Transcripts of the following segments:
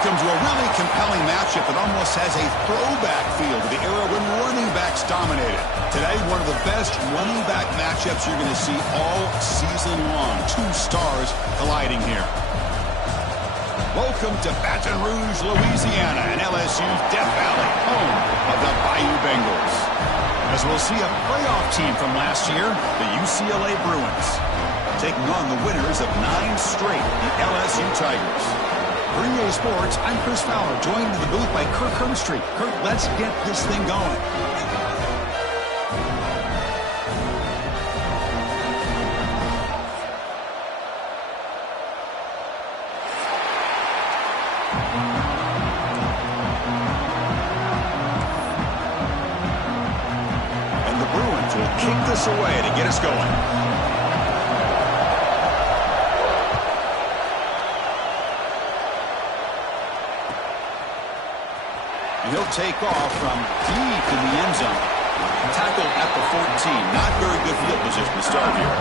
Welcome to a really compelling matchup that almost has a throwback feel to the era when running backs dominated. Today, one of the best running back matchups you're going to see all season long. Two stars colliding here. Welcome to Baton Rouge, Louisiana, and LSU's Death Valley, home of the Bayou Bengals. As we'll see a playoff team from last year, the UCLA Bruins, taking on the winners of 9 straight, the LSU Tigers. For EA Sports, I'm Chris Fowler, joined in the booth by Kirk Herbstreit. Kirk, let's get this thing going. And the Bruins will kick this away to get us going. He'll take off from deep in the end zone. Tackled at the 14. Not very good field position to start here.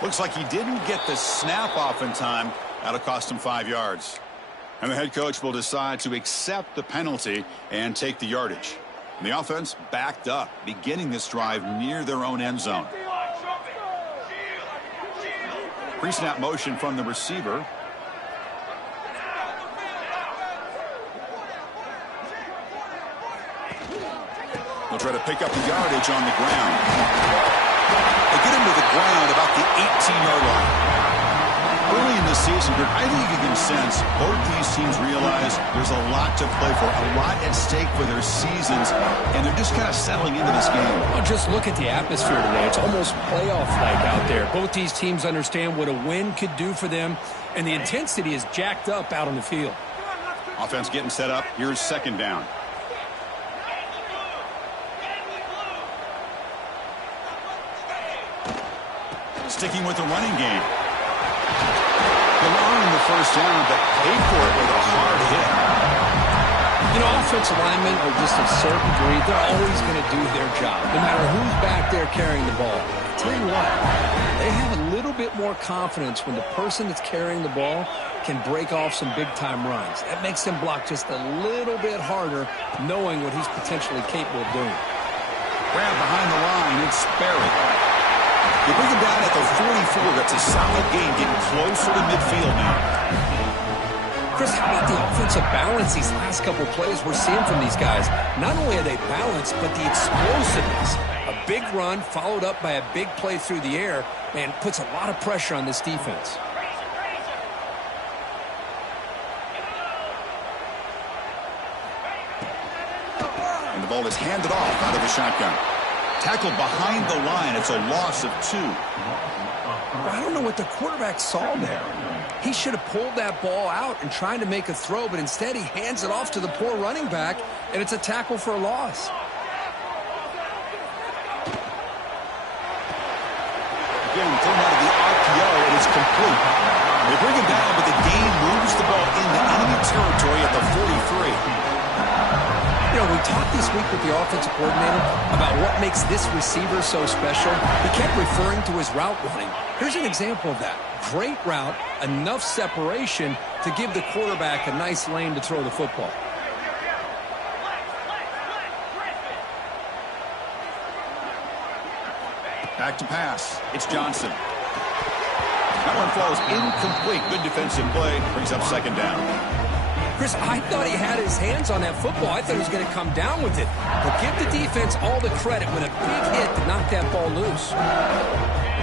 Looks like he didn't get the snap off in time. That'll cost him 5 yards. And the head coach will decide to accept the penalty and take the yardage. And the offense backed up, beginning this drive near their own end zone. Pre-snap motion from the receiver. They'll try to pick up the yardage on the ground. They get him to the ground about the 18-yard line. Early in the season, I think you can sense both these teams realize there's a lot to play for, a lot at stake for their seasons, and they're just kind of settling into this game. Well, just look at the atmosphere today. It's almost playoff-like out there. Both these teams understand what a win could do for them, and the intensity is jacked up out on the field. Offense getting set up. Here's second down. Sticking with the running game. They'll earn the first down, but paid for it with a hard hit. You know, offensive linemen are just a certain breed. They're always going to do their job, no matter who's back there carrying the ball. I'll tell you what, they have a little bit more confidence when the person that's carrying the ball can break off some big-time runs. That makes them block just a little bit harder, knowing what he's potentially capable of doing. Grab behind the line, it's Barrett. You bring him down at the 44. That's a solid gain, getting closer to midfield now. Chris, how about the offensive balance these last couple plays we're seeing from these guys? Not only are they balanced, but the explosiveness. A big run followed up by a big play through the air and puts a lot of pressure on this defense. And the ball is handed off out of the shotgun. Tackled behind the line. It's a loss of 2. Well, I don't know what the quarterback saw there. He should have pulled that ball out and tried to make a throw, but instead he hands it off to the poor running back, and it's a tackle for a loss. Again, thrown out of the RPO, and it's complete. They bring him down, but the gain moves the ball into enemy territory at the 43. You know, we talked this week with the offensive coordinator about what makes this receiver so special. He kept referring to his route running. Here's an example of that. Great route, enough separation to give the quarterback a nice lane to throw the football. Back to pass. It's Johnson. That one falls incomplete. Good defensive play. Brings up second down. Chris, I thought he had his hands on that football. I thought he was going to come down with it. But give the defense all the credit with a big hit to knock that ball loose.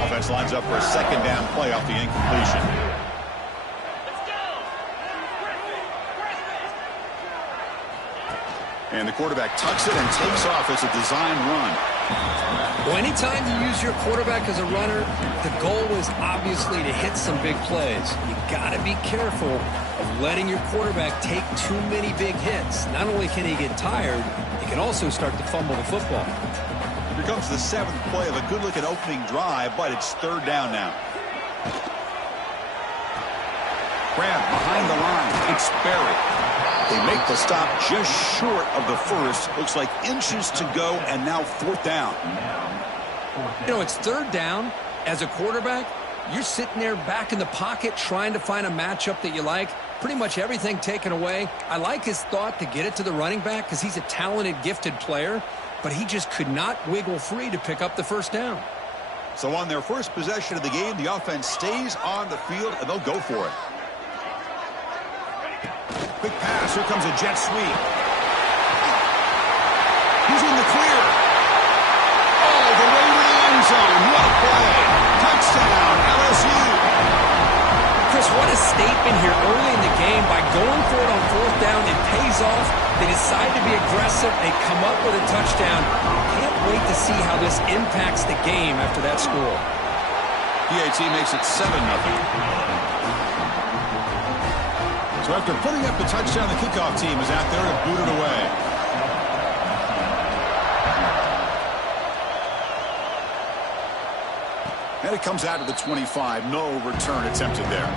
Offense lines up for a second down play off the incompletion. And the quarterback tucks it and takes off as a design run. Well, anytime you use your quarterback as a runner, the goal is obviously to hit some big plays. You got to be careful of letting your quarterback take too many big hits. Not only can he get tired, he can also start to fumble the football. Here comes the seventh play of a good-looking opening drive, but it's third down now. Grab behind the line. It's Berry. They make the stop just short of the first. Looks like inches to go, and now fourth down. You know, it's third down. As a quarterback, you're sitting there back in the pocket trying to find a matchup that you like. Pretty much everything taken away. I like his thought to get it to the running back because he's a talented, gifted player, but he just could not wiggle free to pick up the first down. So on their first possession of the game, the offense stays on the field, and they'll go for it. Quick pass. Here comes a jet sweep. He's in the clear. Oh, the way to the end zone. What a play. Touchdown, LSU. Chris, what a statement here early in the game. By going for it on fourth down, it pays off. They decide to be aggressive. They come up with a touchdown. Can't wait to see how this impacts the game after that score. PAT makes it 7-0. So after putting up the touchdown, the kickoff team is out there to boot it away. And it comes out to the 25. No return attempted there.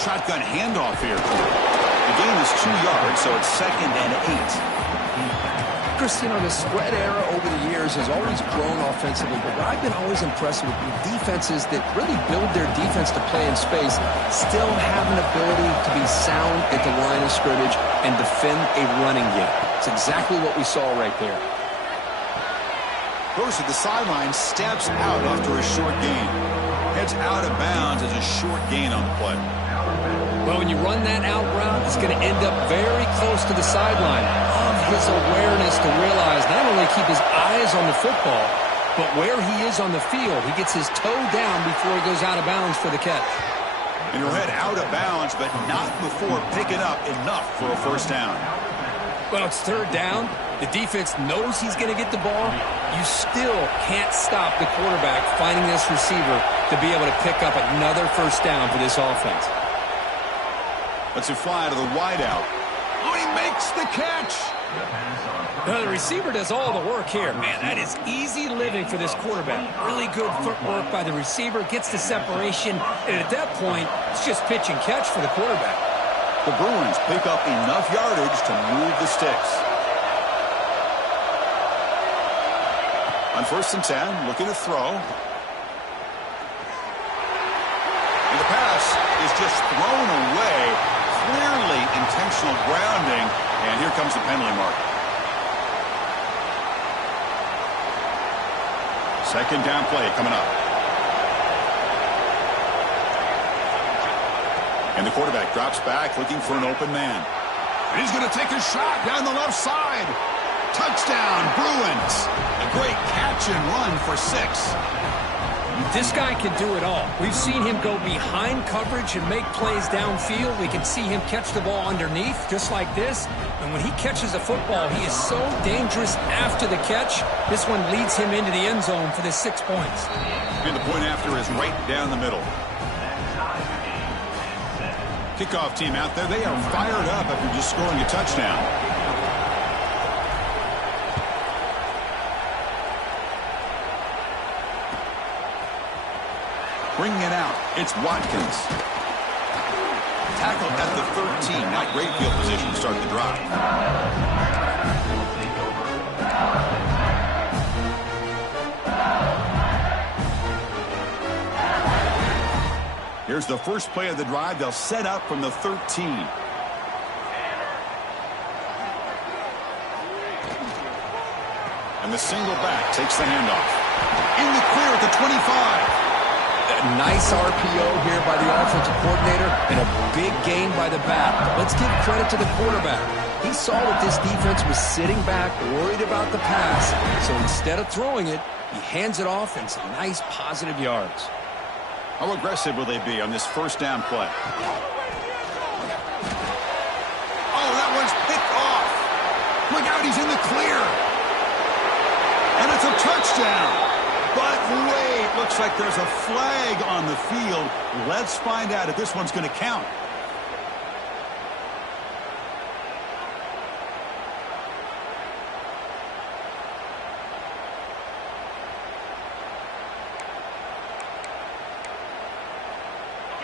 Shotgun handoff here. The gain is 2 yards, so it's 2nd and 8. Chris, you know, the spread era over the years has always grown offensively, but I've been always impressed with defenses that really build their defense to play in space, still have an ability to be sound at the line of scrimmage and defend a running game. It's exactly what we saw right there. Goes to the sideline, steps out after a short gain. Heads out of bounds as a short gain on the play. Well, when you run that out route, it's going to end up very close to the sideline. Love his awareness to realize not only keep his eyes on the football, but where he is on the field. He gets his toe down before he goes out of bounds for the catch. And he'll head out of bounds, but not before picking up enough for a first down. Well, it's third down. The defense knows he's going to get the ball. You still can't stop the quarterback finding this receiver to be able to pick up another first down for this offense. Let's it fly to the wideout. Oh, he makes the catch. Now, the receiver does all the work here. Man, that is easy living for this quarterback. Really good footwork by the receiver, gets the separation, and at that point, it's just pitch and catch for the quarterback. The Bruins pick up enough yardage to move the sticks. On 1st and 10, looking to throw. And the pass is just thrown away. Clearly intentional grounding. And here comes the penalty mark. Second down play coming up. And the quarterback drops back looking for an open man. And he's going to take a shot down the left side. Touchdown, Bruins. A great catch and run for 6. This guy can do it all. We've seen him go behind coverage and make plays downfield. We can see him catch the ball underneath, just like this. And when he catches a football, he is so dangerous after the catch. This one leads him into the end zone for the 6 points. And the point after is right down the middle. Kickoff team out there. They are fired up after just scoring a touchdown. Bringing it out, it's Watkins. Tackled at the 13. Not great field position to start the drive. Here's the first play of the drive. They'll set up from the 13. And the single back takes the handoff. In the clear at the 25. A nice RPO here by the offensive coordinator and a big gain by the back. Let's give credit to the quarterback. He saw that this defense was sitting back, worried about the pass. So instead of throwing it, he hands it off and some nice positive yards. How aggressive will they be on this first down play? Oh, that one's picked off. Look out, he's in the clear. And it's a touchdown. But wait, looks like there's a flag on the field. Let's find out if this one's going to count.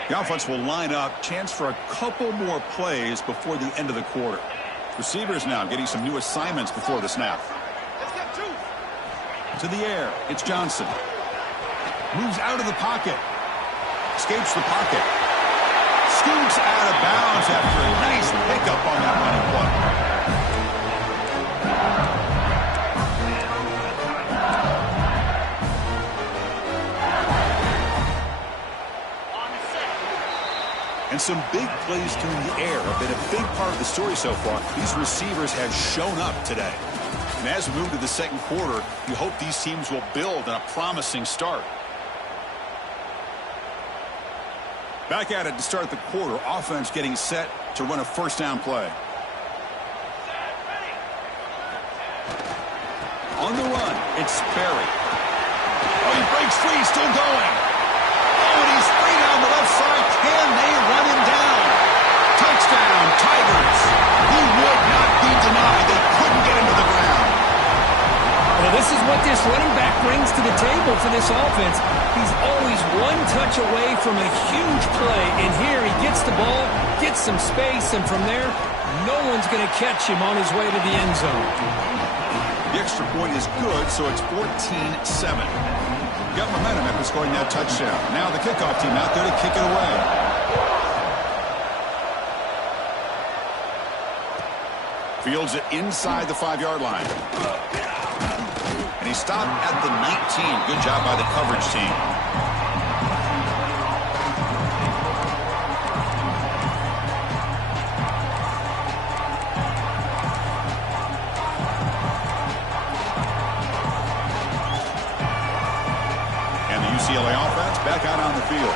The offense will line up. Chance for a couple more plays before the end of the quarter. Receivers now getting some new assignments before the snap. To the air. It's Johnson. Moves out of the pocket. Escapes the pocket. Scoots out of bounds after a nice pickup on that running play. And some big plays through the air have been a big part of the story so far. These receivers have shown up today. And as we move to the second quarter, you hope these teams will build on a promising start. Back at it to start the quarter. Offense getting set to run a first down play. On the run, it's Sperry. Oh, he breaks free, still going. Oh, and he's free down the left side. Can they run him down? Touchdown, Tigers. He would not be denied. They couldn't get him to the ground. Well, this is what this running back brings to the table for this offense. He's always one touch away from a huge play. And here he gets the ball, gets some space, and from there, no one's going to catch him on his way to the end zone. The extra point is good, so it's 14-7. Got momentum after scoring that touchdown. Now the kickoff team out there to kick it away. Fields it inside the 5-yard line. And he stopped at the 19. Good job by the coverage team. And the UCLA offense back out on the field.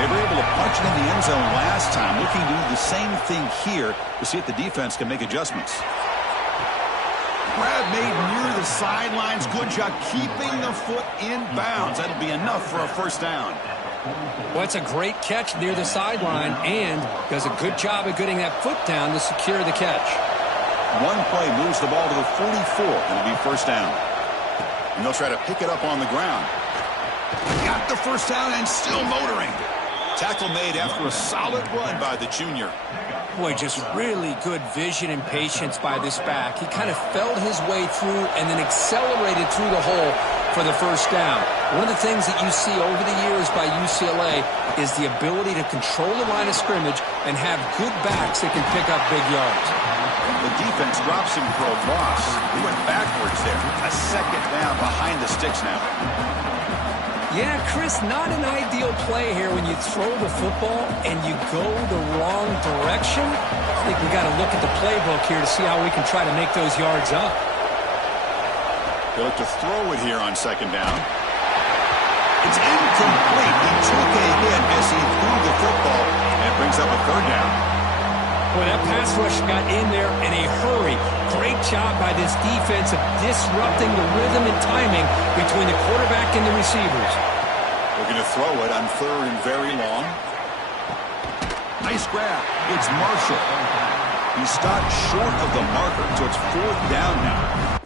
They were able to punch it in the end zone last time. Looking to do the same thing here to see if the defense can make adjustments. Grab made near the sidelines. Good job keeping the foot in bounds. That'll be enough for a first down. Well, it's a great catch near the sideline and does a good job of getting that foot down to secure the catch. One play moves the ball to the 44. It'll be first down. And they'll try to pick it up on the ground. Got the first down and still motoring. Tackle made after a solid run by the junior. Boy, just really good vision and patience by this back. He kind of felt his way through and then accelerated through the hole for the first down. One of the things that you see over the years by UCLA is the ability to control the line of scrimmage and have good backs that can pick up big yards. The defense drops him for a loss. He went backwards there. A second down behind the sticks now. Yeah, Chris, not an ideal play here when you throw the football and you go the wrong direction. I think we got to look at the playbook here to see how we can try to make those yards up. They look to throw it here on second down. It's incomplete. He took a hit as he threw the football, and it brings up a third down. Boy, that pass rush got in there in a hurry. Great job by this defense of disrupting the rhythm and timing between the quarterback and the receivers. Looking to throw it on third and very long. Nice grab. It's Marshall. He stopped short of the marker, so it's fourth down now.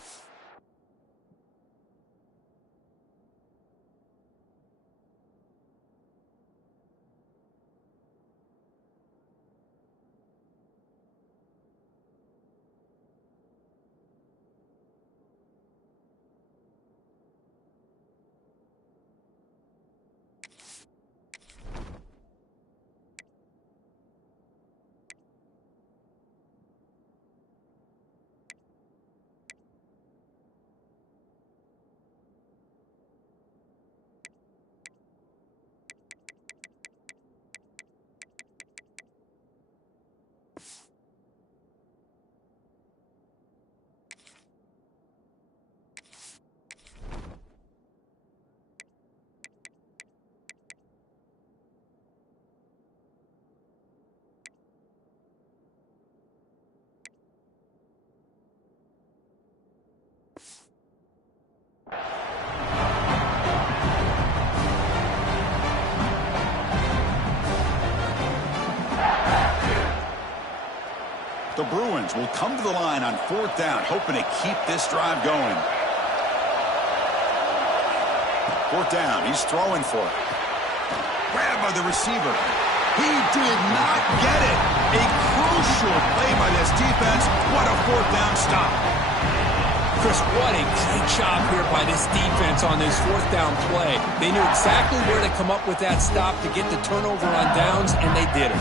The Bruins will come to the line on 4th down, hoping to keep this drive going. 4th down, he's throwing for it. Grabbed by the receiver. He did not get it. A crucial play by this defense. What a 4th down stop. Chris, what a great job here by this defense on this 4th down play. They knew exactly where to come up with that stop to get the turnover on downs, and they did it.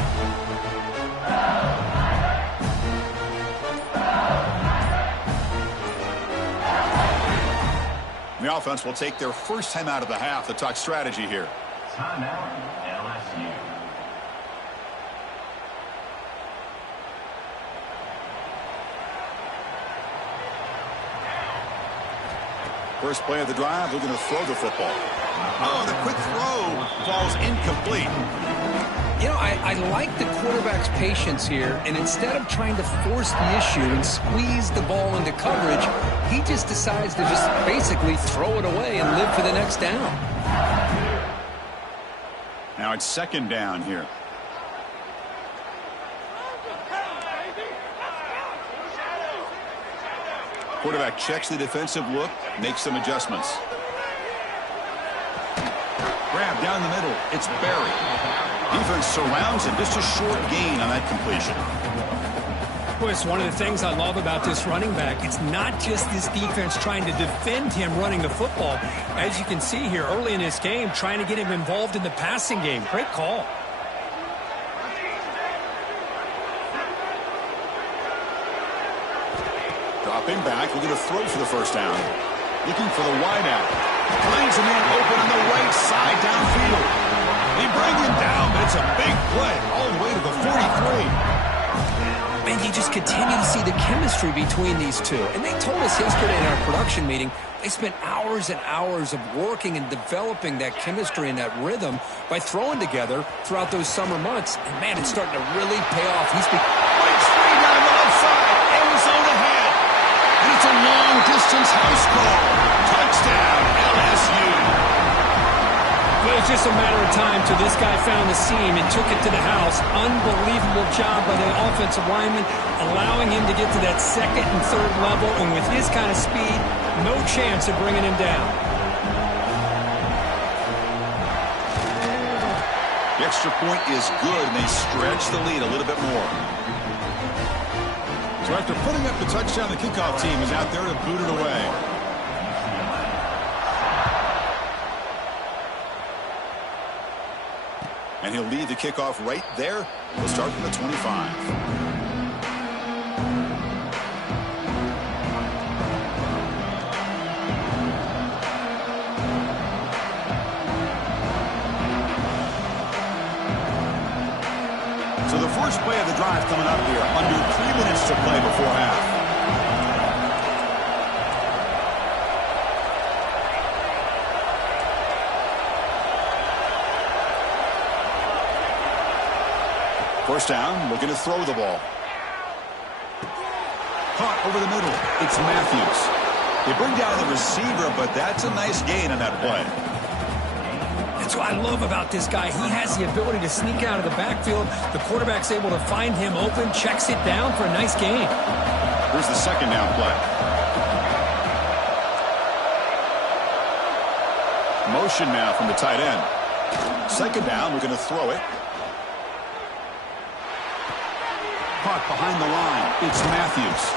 The offense will take their first time out of the half to talk strategy here. Timeout, LSU. First play of the drive, looking to throw the football. Oh, the quick throw falls incomplete. You know, I like the quarterback's patience here, and instead of trying to force the issue and squeeze the ball into coverage, he just decides to just basically throw it away and live for the next down. Now it's 2nd down here. Quarterback checks the defensive look, makes some adjustments. Grab down the middle. It's Barry. Defense surrounds him. Just a short gain on that completion. Boy, it's one of the things I love about this running back. It's not just this defense trying to defend him running the football. As you can see here early in this game, trying to get him involved in the passing game. Great call. Dropping back, looking to throw for the 1st down. Looking for the wide out. Finds a man open on the right side downfield. They bring him down, but it's a big play all the way to the 43. And you just continue to see the chemistry between these two. And they told us yesterday in our production meeting, they spent hours and hours of working and developing that chemistry and that rhythm by throwing together throughout those summer months. And, man, it's starting to really pay off. He's right straight down the left side. Arizona ahead. And it's a long-distance house call. Touchdown, LSU. Well, it's just a matter of time till this guy found the seam and took it to the house. Unbelievable job by the offensive lineman, allowing him to get to that 2nd and 3rd level. And with his kind of speed, no chance of bringing him down. The extra point is good, and they stretch the lead a little bit more. So after putting up the touchdown, the kickoff team is out there to boot it away. And he'll lead the kickoff right there. We'll start from the 25. So the first play of the drive coming up here. Under 3 minutes to play before half. First down, looking to throw the ball. Caught over the middle. It's Matthews. They bring down the receiver, but that's a nice gain on that play. That's what I love about this guy. He has the ability to sneak out of the backfield. The quarterback's able to find him open, checks it down for a nice gain. Here's the 2nd down play. Motion now from the tight end. 2nd down, we're going to throw it. Caught behind the line. It's Matthews.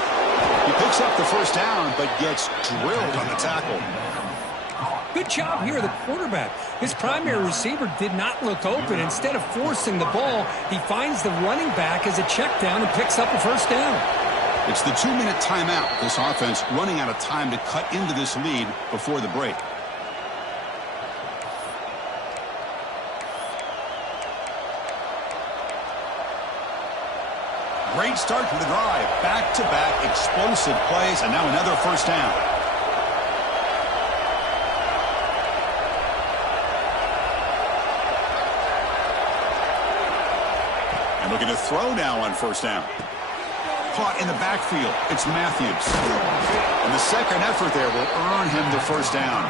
He picks up the 1st down, but gets drilled on the tackle. Good job here, the quarterback. His primary receiver did not look open. Instead of forcing the ball, he finds the running back as a check down and picks up a 1st down. It's the 2-minute timeout. This offense running out of time to cut into this lead before the break. Great start to the drive. Back-to-back explosive plays, and now another 1st down. And looking to throw now on 1st down. Caught in the backfield. It's Matthews. And the second effort there will earn him the 1st down.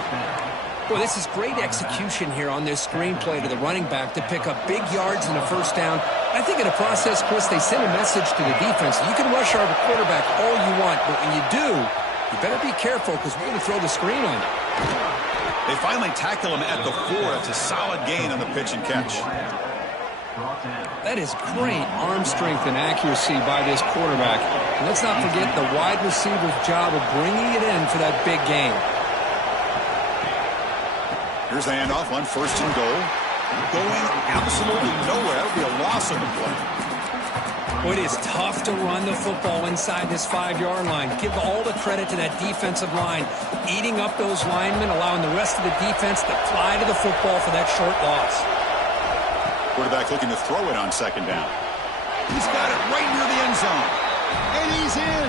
Boy, this is great execution here on this screenplay to the running back to pick up big yards and a first down. I think in a process, Chris, they send a message to the defense. You can rush our quarterback all you want, but when you do, you better be careful because we're going to throw the screen on you. They finally tackle him at the 4. It's a solid gain on the pitch and catch. That is great arm strength and accuracy by this quarterback. And let's not forget the wide receiver's job of bringing it in for that big gain. Here's the handoff on 1st and goal. Going absolutely nowhere. It'll be a loss of the play. Well, it is tough to run the football inside this 5-yard line. Give all the credit to that defensive line, eating up those linemen, allowing the rest of the defense to fly to the football for that short loss. Quarterback looking to throw it on 2nd down. He's got it right near the end zone. And he's in.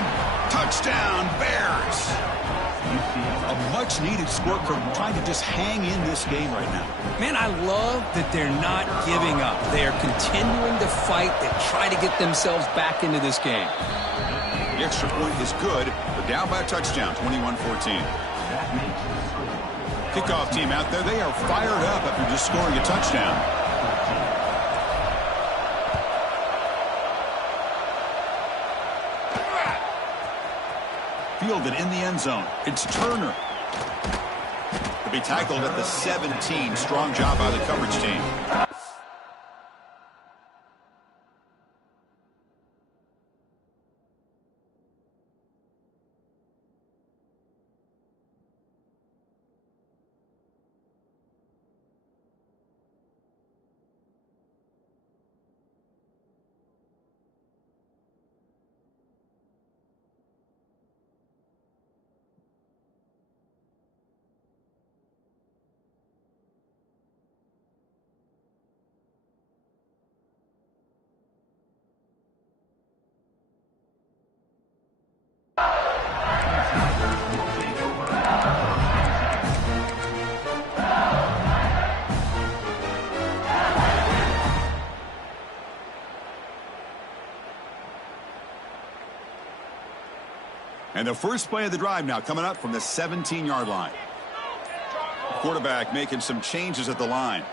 Touchdown, Bears. A much-needed squirt from trying to just hang in this game right now. Man, I love that they're not giving up. They are continuing to fight to try to get themselves back into this game. The extra point is good. They're down by a touchdown, 21-14. Kickoff team out there, they are fired up after just scoring a touchdown. Fielded in the end zone. It's Turner. To be tackled at the 17. Strong job by the coverage team. And the first play of the drive now coming up from the 17-yard line. Quarterback making some changes at the line.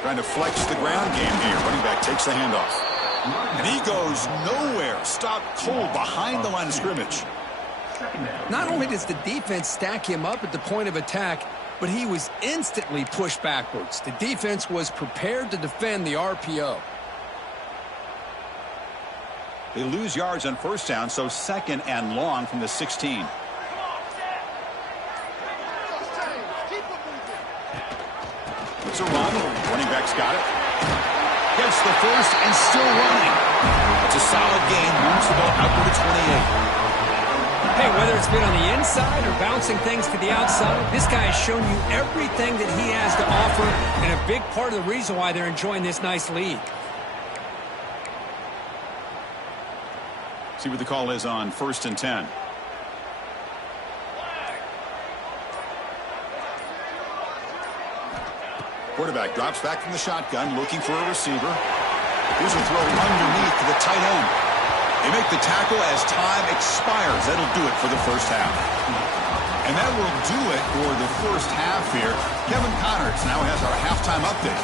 Trying to flex the ground game here. Running back takes the handoff. And he goes nowhere. Stopped cold behind the line of scrimmage. Not only does the defense stack him up at the point of attack, but he was instantly pushed backwards. The defense was prepared to defend the RPO. They lose yards on 1st down, so 2nd and long from the 16. It's a run. Running back's got it. Gets the first and still running. It's a solid gain. Moves the ball out to the 28. Hey, whether it's been on the inside or bouncing things to the outside, this guy has shown you everything that he has to offer, and a big part of the reason why they're enjoying this nice lead. See what the call is on 1st and 10. Quarterback drops back from the shotgun, looking for a receiver. Here's a throw underneath to the tight end. They make the tackle as time expires. That'll do it for the first half. And that will do it for the first half here. Kevin Connors now has our halftime update.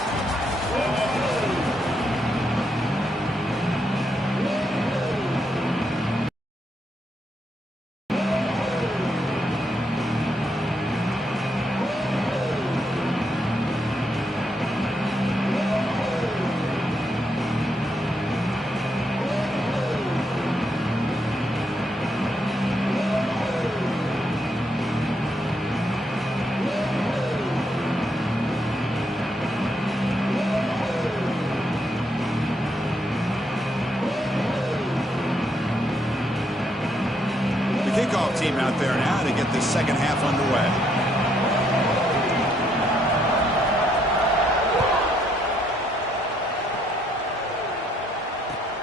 Kickoff team out there now to get this second half underway.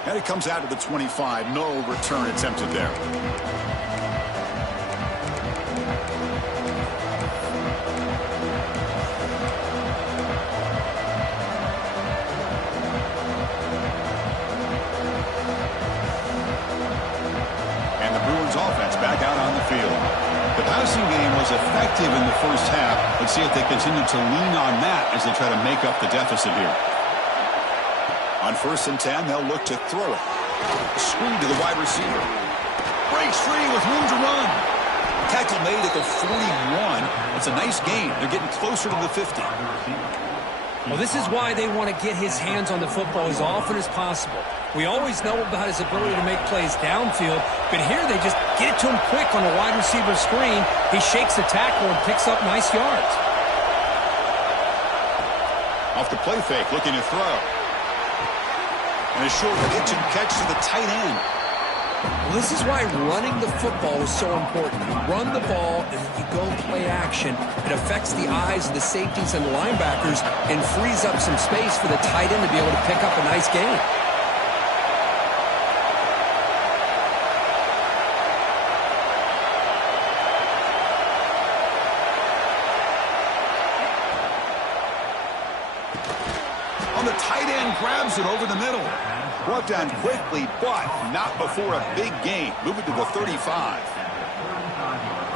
And it comes out to the 25. No return attempted there. Offense back out on the field. The passing game was effective effective in the first half. Let's see if they continue to lean on that as they try to make up the deficit here. On 1st and 10, they'll look to throw it. Screen to the wide receiver. Breaks free with room to run. Tackle made at the 41. It's a nice gain. They're getting closer to the 50. Well, this is why they want to get his hands on the football as often as possible. We always know about his ability to make plays downfield, but here they just get it to him quick on the wide receiver screen. He shakes the tackle and picks up nice yards. Off the play fake, looking to throw. And a short pitch and catch to the tight end. Well, this is why running the football is so important. You run the ball, and then you go play action. It affects the eyes of the safeties and the linebackers and frees up some space for the tight end to be able to pick up a nice gain. On the tight end, grabs it over the middle. Brought down quickly, but not before a big gain. Moving to the 35.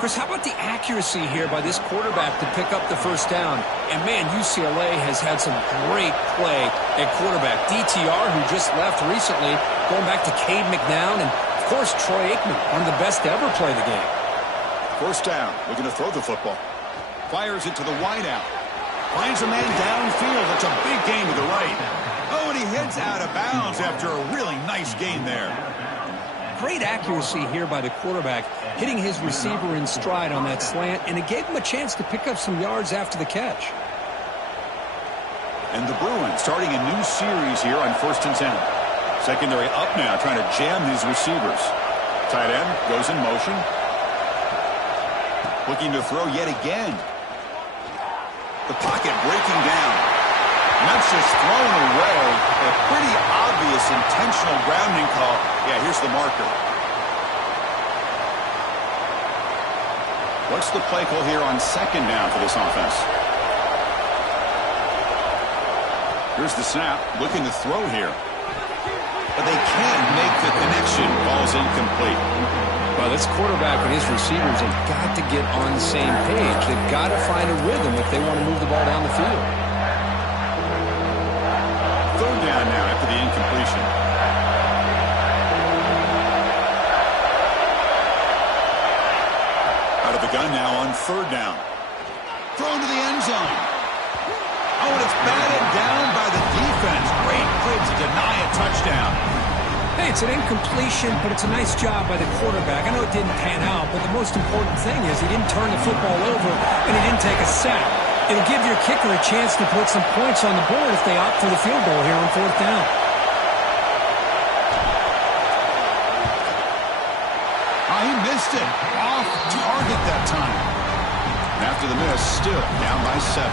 Chris, how about the accuracy here by this quarterback to pick up the first down? And, man, UCLA has had some great play at quarterback. DTR, who just left recently, going back to Cade McNown, and, of course, Troy Aikman, one of the best to ever play the game. 1st down, looking to throw the football. Fires it to the wideout. Finds a man downfield. That's a big gain to the right. Oh, and he heads out of bounds after a really nice gain there. Great accuracy here by the quarterback, hitting his receiver in stride on that slant, and it gave him a chance to pick up some yards after the catch. And the Bruins starting a new series here on 1st and 10. Secondary up now, trying to jam these receivers. Tight end goes in motion. Looking to throw yet again. The pocket breaking down. Not just thrown away, a pretty obvious intentional grounding call. Yeah, here's the marker. What's the play call here on 2nd down for this offense? Here's the snap, looking to throw here. But they can't make the connection. Ball's incomplete. Well, this quarterback and his receivers have got to get on the same page. They've got to find a rhythm if they want to move the ball down the field. 3rd down now after the incompletion. Out of the gun now on 3rd down. Thrown to the end zone. Oh, and it's batted down by the defense. Great play to deny a touchdown. Hey, it's an incompletion, but it's a nice job by the quarterback. I know it didn't pan out, but the most important thing is he didn't turn the football over and he didn't take a sack. It'll give your kicker a chance to put some points on the board if they opt for the field goal here on 4th down. Oh, he missed it. Off target that time. And after the miss, still down by 7.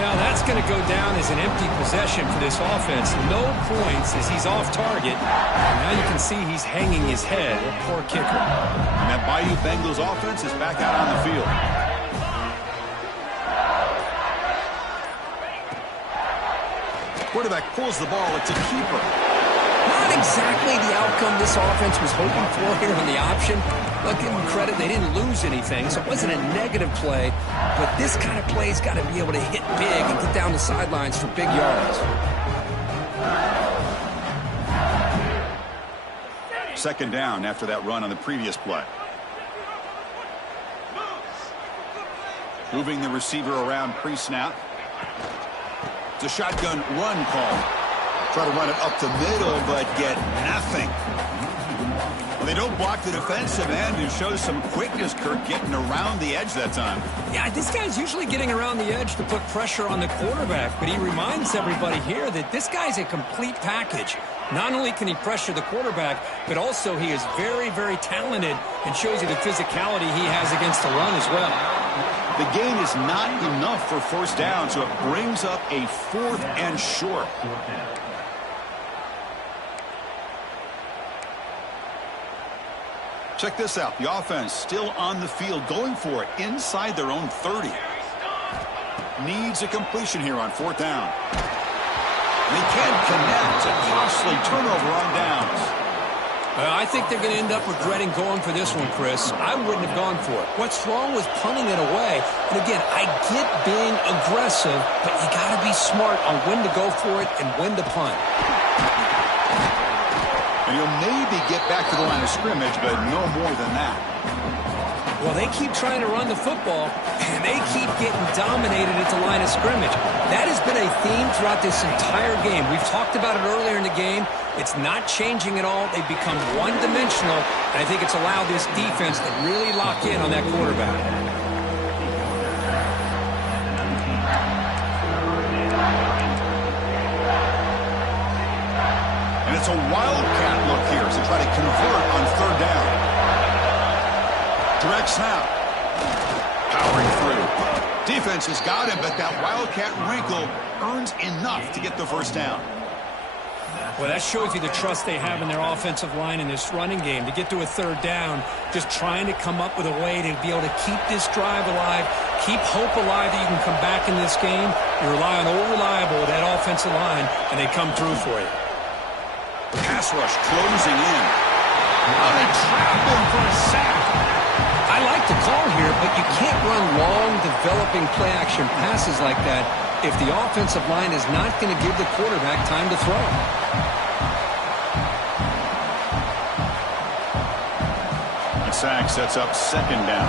Well, that's going to go down as an empty possession for this offense. No points as he's off target. And now you can see he's hanging his head. Poor kicker. And that Bayou Bengals offense is back out on the field. Quarterback pulls the ball. It's a keeper. Not exactly the outcome this offense was hoping for here on the option. Look, give them credit, they didn't lose anything, so it wasn't a negative play. But this kind of play's got to be able to hit big and get down the sidelines for big yards. 2nd down after that run on the previous play. Moving the receiver around pre-snap. It's a shotgun run call. Try to run it up the middle, but get nothing. Well, they don't block the defensive end and show some quickness, Kirk, getting around the edge that time. Yeah, this guy's usually getting around the edge to put pressure on the quarterback, but he reminds everybody here that this guy's a complete package. Not only can he pressure the quarterback, but also he is very, very talented and shows you the physicality he has against the run as well. The gain is not enough for 1st down, so it brings up a 4th and short. Check this out. The offense still on the field, going for it inside their own 30. Needs a completion here on 4th down. And he can't connect. A costly turnover on downs. I think they're going to end up regretting going for this one, Chris. I wouldn't have gone for it. What's wrong with punting it away? And again, I get being aggressive, but you got to be smart on when to go for it and when to punt. And you'll maybe get back to the line of scrimmage, but no more than that. Well, they keep trying to run the football, and they keep getting dominated at the line of scrimmage. That has been a theme throughout this entire game. We've talked about it earlier in the game. It's not changing at all. They've become one-dimensional, and I think it's allowed this defense to really lock in on that quarterback. And it's a wildcat look here to try to convert on third down. Direct snap. Powering through. Defense has got him, but that wildcat wrinkle earns enough to get the first down. Well, that shows you the trust they have in their offensive line in this running game. To get to a third down, just trying to come up with a way to be able to keep this drive alive, keep hope alive that you can come back in this game. You rely on old reliable with that offensive line, and they come through for you. Pass rush closing in. Oh, they trap him for a sack. I like the call here, but you can't run long, developing play-action passes like that if the offensive line is not going to give the quarterback time to throw. The sack sets up second down.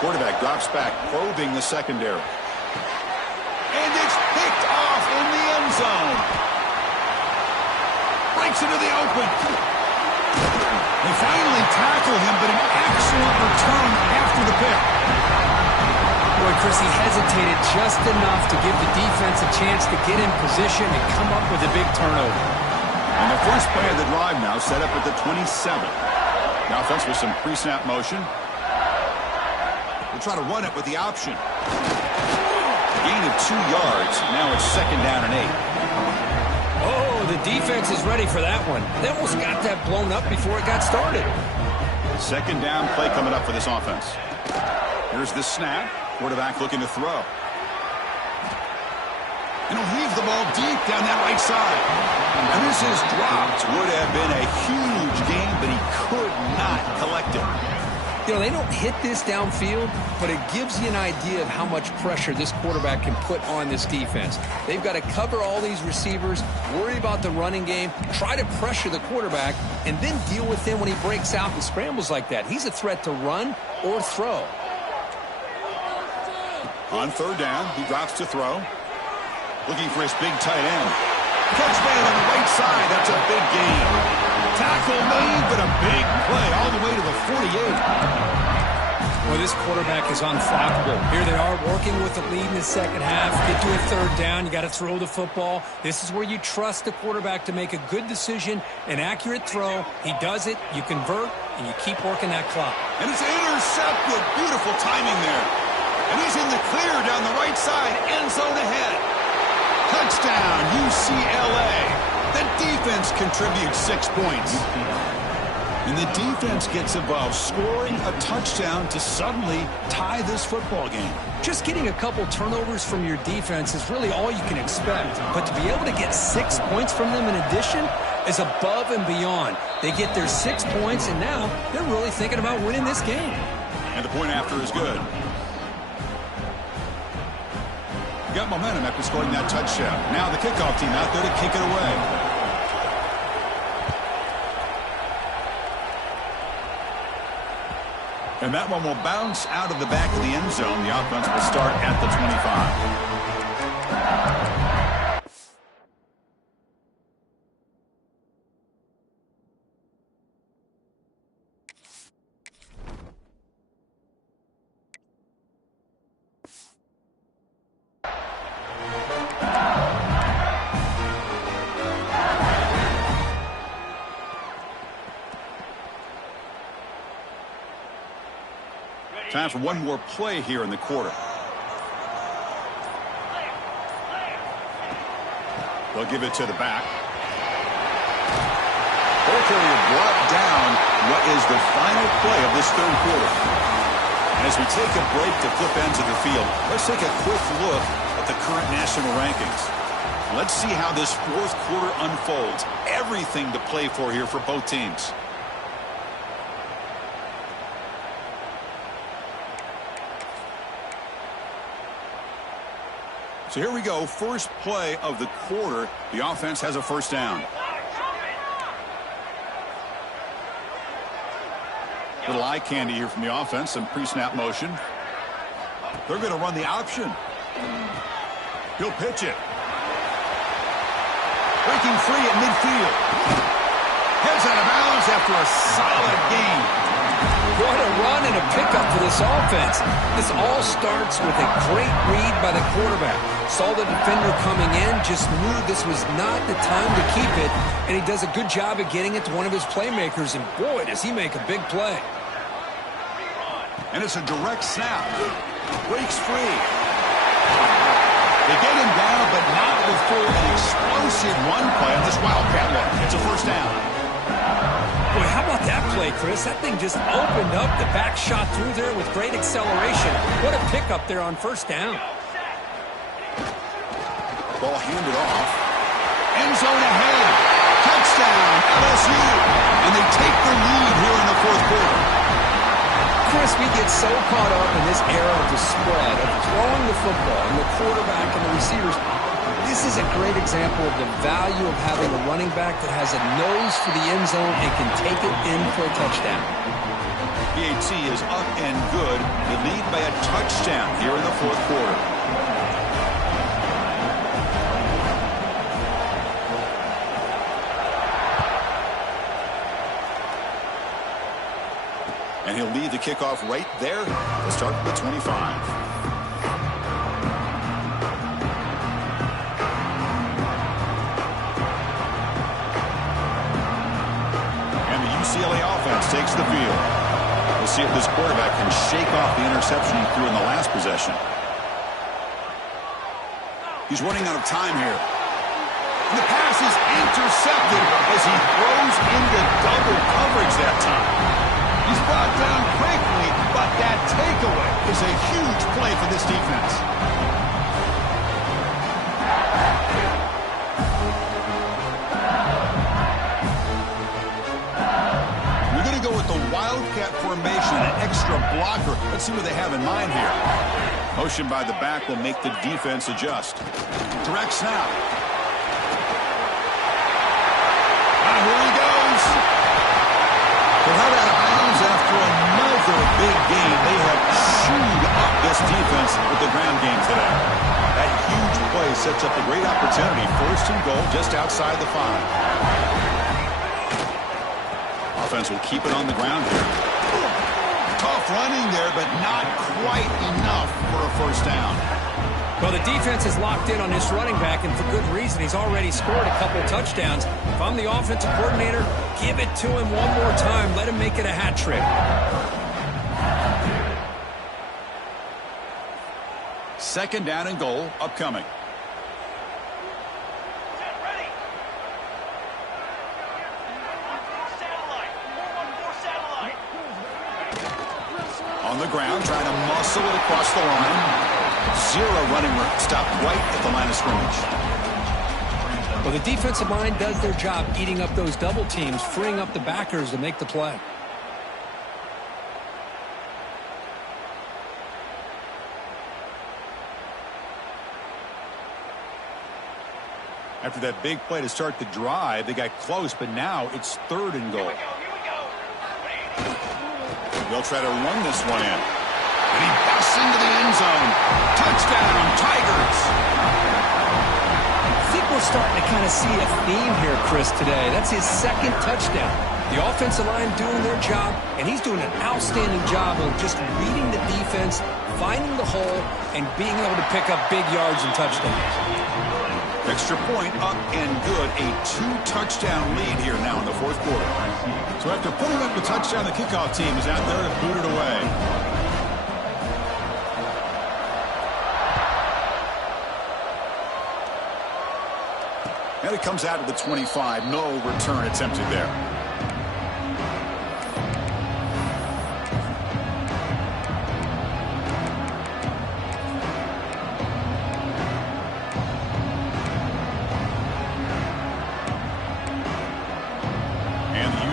Quarterback drops back, probing the secondary. And it's picked off in the end zone. Breaks into the open. They finally tackle him, but an excellent return after the pick. Boy, Chris, he hesitated just enough to give the defense a chance to get in position and come up with a big turnover. And the first play of the drive now set up at the 27. The offense with some pre-snap motion. We'll try to run it with the option. Gain of 2 yards. Now it's second down and 8. Oh, the defense is ready for that one. They almost got that blown up before it got started. Second down play coming up for this offense. Here's the snap. Quarterback looking to throw. And he'll leave the ball deep down that right side. And this is dropped. Would have been a huge gain, but he could not collect it. You know, they don't hit this downfield, but it gives you an idea of how much pressure this quarterback can put on this defense. They've got to cover all these receivers, worry about the running game, try to pressure the quarterback, and then deal with him when he breaks out and scrambles like that. He's a threat to run or throw. On third down, he drops to throw. Looking for his big tight end. Touchdown on the right side. That's a big gain. Tackle made, but a big play all the way to the 48. Well, this quarterback is unflappable. Here they are working with the lead in the second half. Get to a third down. You got to throw the football. This is where you trust the quarterback to make a good decision, an accurate throw. He does it, you convert, and you keep working that clock. And it's intercepted. Beautiful timing there. And he's in the clear down the right side. End zone ahead. Touchdown, UCLA. The defense contributes 6 points. And the defense gets involved, scoring a touchdown to suddenly tie this football game. Just getting a couple turnovers from your defense is really all you can expect. But to be able to get 6 points from them in addition is above and beyond. They get their 6 points, and now they're really thinking about winning this game. And the point after is good. Got momentum after scoring that touchdown. Now the kickoff team out there to kick it away. And that one will bounce out of the back of the end zone. The offense will start at the 25. Time for one more play here in the quarter. They'll give it to the back. Ball carrier brought down what is the final play of this third quarter. As we take a break to flip ends of the field, let's take a quick look at the current national rankings. Let's see how this fourth quarter unfolds. Everything to play for here for both teams. So here we go. First play of the quarter. The offense has a first down. Little eye candy here from the offense. Some pre-snap motion. They're going to run the option. He'll pitch it. Breaking free at midfield. Heads out of bounds after a solid gain. What a run and a pickup for this offense. This all starts with a great read by the quarterback. Saw the defender coming in, just knew this was not the time to keep it, and he does a good job of getting it to one of his playmakers, and boy, does he make a big play. And it's a direct snap. Breaks free. They get him down, but not before an explosive run play on this Wildcat look. It's a first down. Boy, how about that play, Chris? That thing just opened up. The back shot through there with great acceleration. What a pickup there on first down. Ball handed off. End zone ahead. Touchdown, LSU. And they take the lead here in the fourth quarter. Chris, we get so caught up in this era of the spread, of throwing the football and the quarterback and the receivers. This is a great example of the value of having a running back that has a nose for the end zone and can take it in for a touchdown. PAT is up and good. The lead by a touchdown here in the fourth quarter. And he'll lead the kickoff right there. Let's start with 25. And the UCLA offense takes the field. We'll see if this quarterback can shake off the interception he threw in the last possession. He's running out of time here. And the pass is intercepted as he throws into double coverage that time. He's brought down quickly, but that takeaway is a huge play for this defense. We're going to go with the Wildcat formation, an extra blocker. Let's see what they have in mind here. Motion by the back will make the defense adjust. Direct snap. And here he goes. They're held out of bounds after another big game. They have chewed up this defense with the ground game today. That huge play sets up a great opportunity. First and goal just outside the 5. Offense will keep it on the ground here. Tough running there, but not quite enough for a first down. Well, the defense is locked in on this running back, and for good reason. He's already scored a couple touchdowns. If I'm the offensive coordinator, give it to him one more time. Let him make it a hat trick. Second down and goal upcoming. On the ground, trying to muscle it across the line. Zero running room. Stopped right at the line of scrimmage. Well, the defensive line does their job eating up those double teams, freeing up the backers to make the play. After that big play to start the drive, they got close, but now it's third and goal. They'll try to run this one in. And he busts into the end zone. Touchdown, Tigers. I think we're starting to kind of see a theme here, Chris, today. That's his second touchdown. The offensive line doing their job, and he's doing an outstanding job of just reading the defense, finding the hole, and being able to pick up big yards and touchdowns. Extra point up and good. A 2-touchdown lead here now in the fourth quarter. So after putting up the touchdown, the kickoff team is out there to boot it away. And it comes out of the 25. No return attempted there.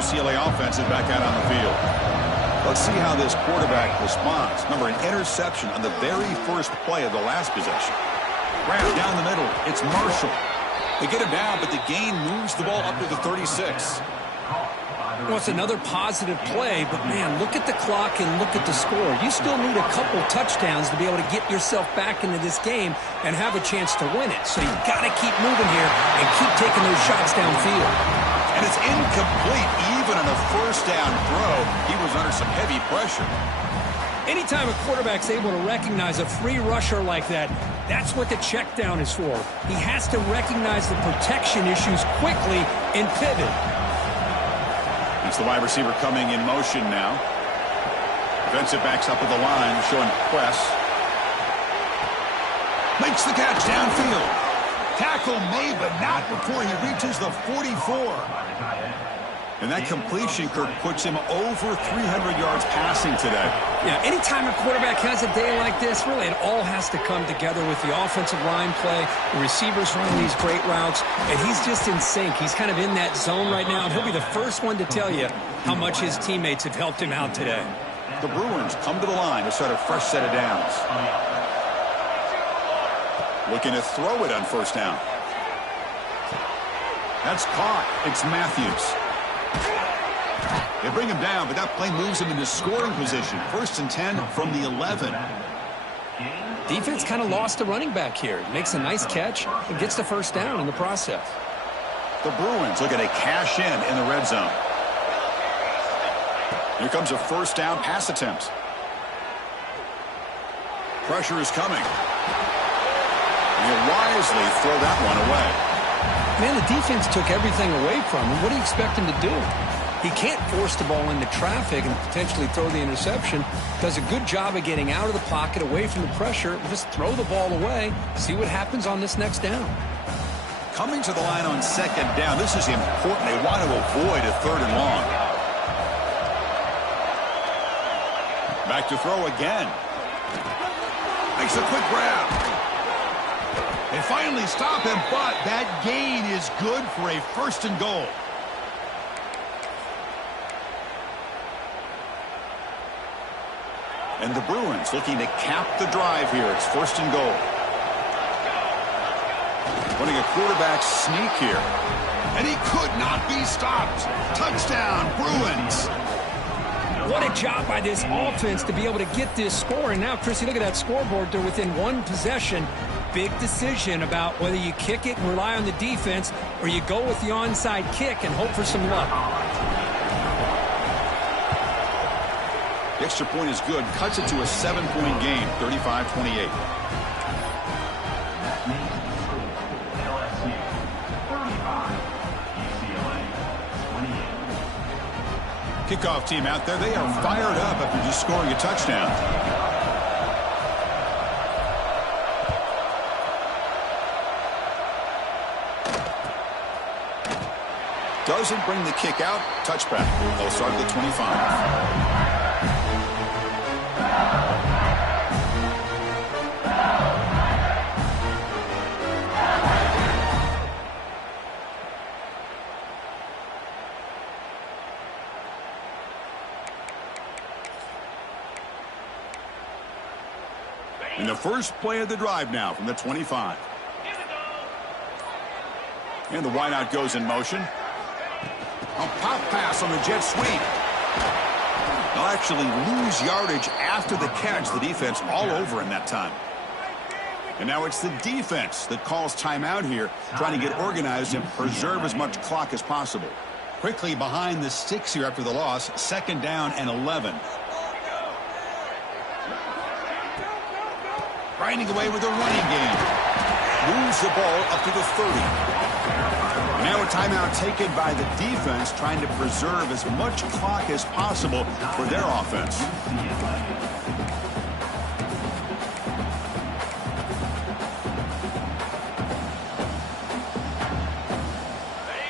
UCLA offense is back out on the field. Let's see how this quarterback responds. Remember, an interception on the very first play of the last possession. Grab down the middle. It's Marshall. They get him down, but the gain moves the ball up to the 36. Well, it's another positive play, but, man, look at the clock and look at the score. You still need a couple touchdowns to be able to get yourself back into this game and have a chance to win it. So you've got to keep moving here and keep taking those shots downfield. And it's incomplete. Even on a first down throw, he was under some heavy pressure. Anytime a quarterback's able to recognize a free rusher like that, that's what the check down is for. He has to recognize the protection issues quickly and pivot. It's the wide receiver coming in motion now. Defensive backs up at the line, showing press. Makes the catch downfield. Tackle made, but not before he reaches the 44. And that completion, Kirk, puts him over 300 yards passing today. Yeah, anytime a quarterback has a day like this, really it all has to come together with the offensive line play, the receivers running these great routes, and he's just in sync. He's kind of in that zone right now, and he'll be the first one to tell you how much his teammates have helped him out today. The Bruins come to the line to start a fresh set of downs. Looking to throw it on first down. That's caught. It's Matthews. They bring him down, but that play moves him into scoring position. 1st and 10 from the 11. Defense kind of lost a running back here. Makes a nice catch and gets the first down in the process. The Bruins looking to cash in the red zone. Here comes a first down pass attempt. Pressure is coming. He'll wisely throw that one away. Man, the defense took everything away from him. What do you expect him to do? He can't force the ball into traffic and potentially throw the interception. Does a good job of getting out of the pocket, away from the pressure. Just throw the ball away. See what happens on this next down. Coming to the line on second down. This is important. They want to avoid a 3rd and long. Back to throw again. Makes a quick grab. They finally stop him, but that gain is good for a 1st and goal. And the Bruins looking to cap the drive here. It's 1st and goal. Running a quarterback sneak here. And he could not be stopped. Touchdown, Bruins. What a job by this offense to be able to get this score. And now, Chrissy, look at that scoreboard. They're within one possession. Big decision about whether you kick it and rely on the defense or you go with the onside kick and hope for some luck. The extra point is good. Cuts it to a 7-point game, 35-28. Kickoff team out there. They are fired up after just scoring a touchdown. Doesn't bring the kick out. Touchback. They'll start at the 25. In the first play of the drive now from the 25. And the wideout goes in motion. A pop pass on the jet sweep. They'll actually lose yardage after the catch. The defense all over him that time. And now it's the defense that calls timeout here, trying to get organized and preserve as much clock as possible. Quickly behind the sticks here after the loss. 2nd down and 11. Grinding away with a running game. Moves the ball up to the 30. Now a timeout taken by the defense, trying to preserve as much clock as possible for their offense.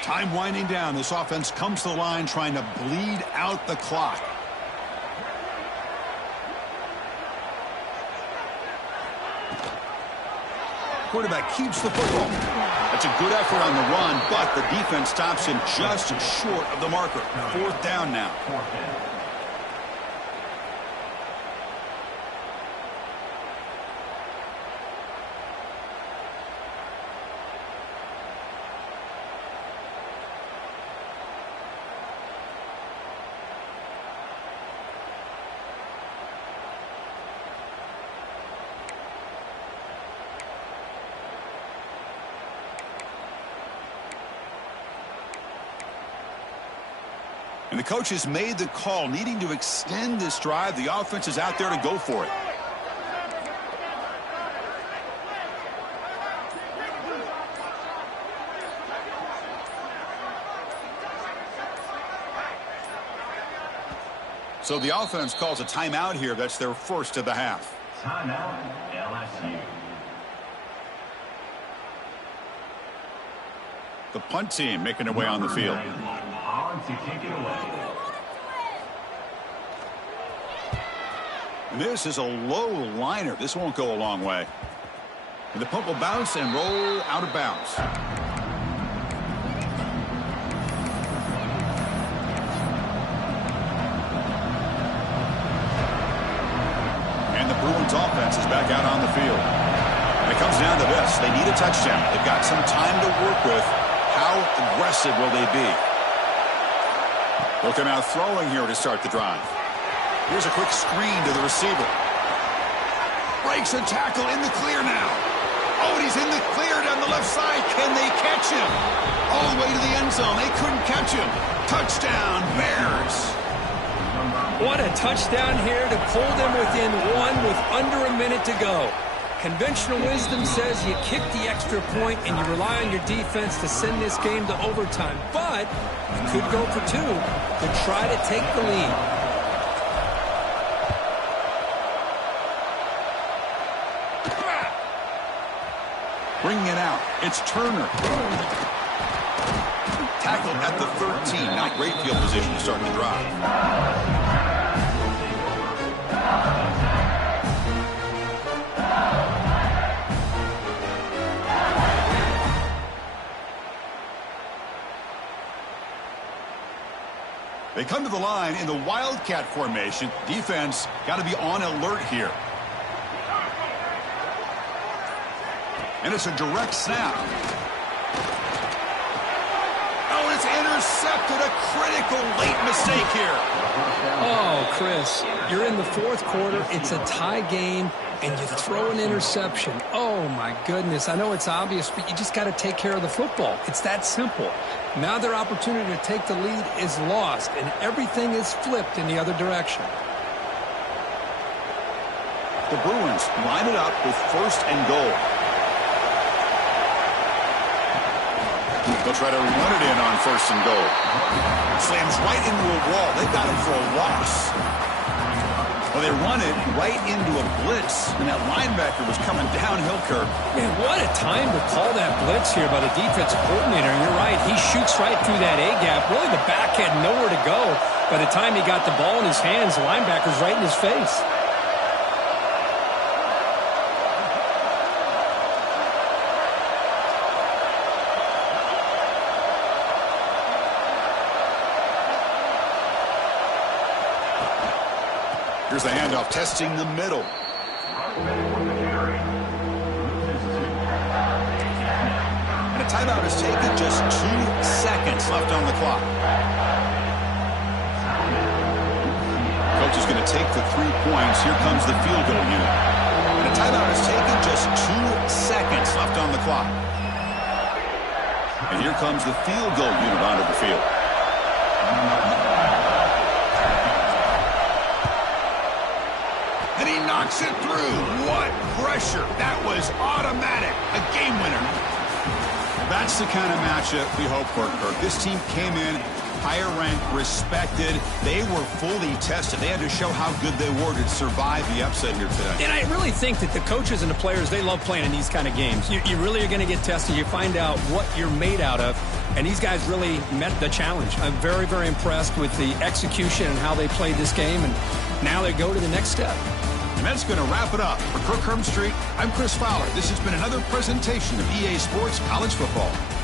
Time winding down. This offense comes to the line trying to bleed out the clock. Quarterback keeps the football. That's a good effort on the run, but the defense stops him just short of the marker. 4th down now. And the coach has made the call, needing to extend this drive. The offense is out there to go for it. So the offense calls a timeout here. That's their first of the half. Timeout, LSU. The punt team making their way on the field. On to kick it away. And this is a low liner. This won't go a long way. And the punt will bounce and roll out of bounds. And the Bruins offense is back out on the field. And it comes down to this. They need a touchdown. They've got some time to work with. How aggressive will they be? They'll come out throwing here to start the drive. Here's a quick screen to the receiver. Breaks a tackle in the clear now. Oh, and he's in the clear down the left side. Can they catch him? All the way to the end zone. They couldn't catch him. Touchdown, Bears. What a touchdown here to pull them within one with under a minute to go. Conventional wisdom says you kick the extra point and you rely on your defense to send this game to overtime. But you could go for 2 to try to take the lead. Bringing it out. It's Turner. Tackled at the 13. Not great field position to start the drive. They come to the line in the Wildcat formation. Defense got to be on alert here. And it's a direct snap. Oh, it's intercepted. A critical late mistake here. Oh, Chris, you're in the 4th quarter. It's a tie game, and you throw an interception. Oh, my goodness. I know it's obvious, but you just got to take care of the football. It's that simple. Now their opportunity to take the lead is lost, and everything is flipped in the other direction. The Bruins line it up with 1st and goal. They'll try to run it in on 1st and goal. Slams right into a wall. They got him for a loss. Well, they run it right into a blitz, and that linebacker was coming downhill curve. Man, what a time to call that blitz here by the defensive coordinator. And you're right, he shoots right through that A-gap. Really, the back had nowhere to go. By the time he got the ball in his hands, the linebacker's right in his face. Here's the handoff, testing the middle. And a timeout is taken, just 2 seconds left on the clock. Coach is going to take the 3 points. Here comes the field goal unit. And a timeout is taken, just 2 seconds left on the clock. And here comes the field goal unit onto the field. And he knocks it through. What pressure. That was automatic. A game winner. That's the kind of matchup we hope for, Kirk. This team came in higher ranked, respected. They were fully tested. They had to show how good they were to survive the upset here today. And I really think that the coaches and the players, they love playing in these kind of games. You really are going to get tested. You find out what you're made out of. And these guys really met the challenge. I'm very, very impressed with the execution and how they played this game. And now they go to the next step. And that's going to wrap it up. For Kirk Street, I'm Chris Fowler. This has been another presentation of EA Sports College Football.